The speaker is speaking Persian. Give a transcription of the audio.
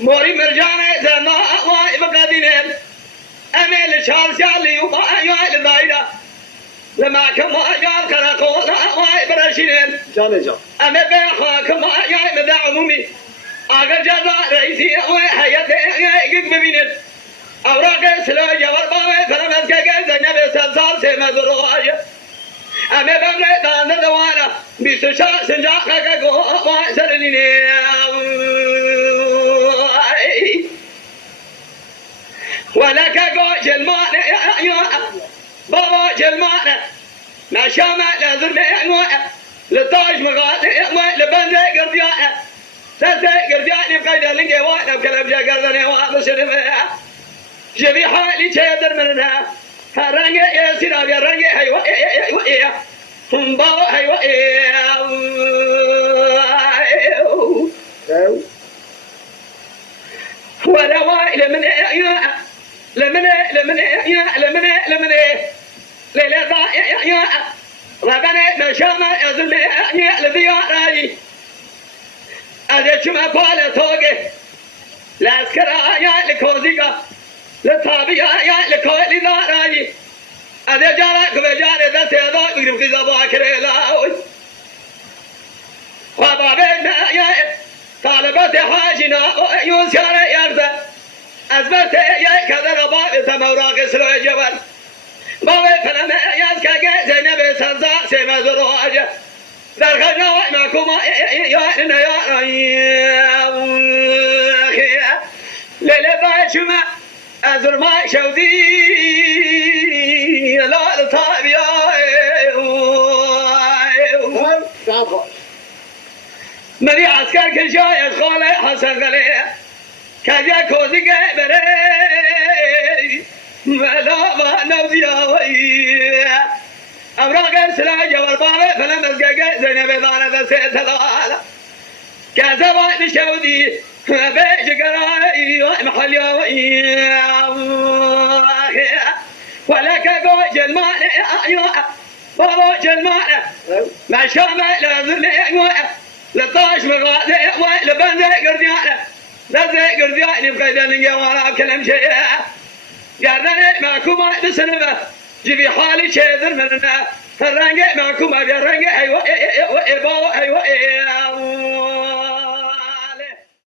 موري مرجانة زنا واي بقدينين أميل شال شالي وما يوال ضايدا لما كما يال كراكولا واي برشينين جاني جان أمي بيخا كما يال مدى عمومي أغا جزا رئيسي وحياتي يقق ببينين أوراق سلو جوار باوي فلمسكا زنب سلسال سيما ذرواج أمي بمري دان دوانا بيسو شا سنجاقا قو ما سرنيني ولك قو جلمان يا بابا جلمان ما شاما لازم للطاج مغادي لبنزي قرديانا سلسي قردياني بقيدة لنقي وانا بكلم جا قردني وانا سنفا جبي حالي شيدر منها هرنجي يا سيراب يا رنجي هيوا هيوا هم بابا هيوا ولا واي لمن لمن لا ضاع يا ربنا ما شاء الله يا ظلمي يا لذياري هذا شو ما قال توقي لا اسكرا يا لكوزيكا للطابية يا لكوالي ذاري هذا جارك بجاري ذا سيضا بقرب خزابا كريلاوي وبابين يا طالبات حاجنا يوسيار يرزا أزمت يا كذا باب ثموراق سلو جبل بابي فلما يسكا زينب سنزا سيما زروج درخنا وإماكم يا إنا يا ليلة باشما أزر ما شودي لا الطاب يا مني عسكر كل شاي خالي حسن غلي كجا كوزي بري ملا ما نوزيا وي أمراق سلاج والبابي فلم أزقق زينب ضانة سيد هذا كذا وين شودي بيج قراي محل يوي ولك قوي جلمان بابا جلمان ما شاء الله لازم لطاش مغادي لبنزي قرديانة لزي قرديانة بقيدة لنقى وانا بكلم شيء قرداني معكم بسنبه جيبي حالي شيذر مننا الرنقي معكم أبي الرنقي أيوة أيوة أيوة أيوة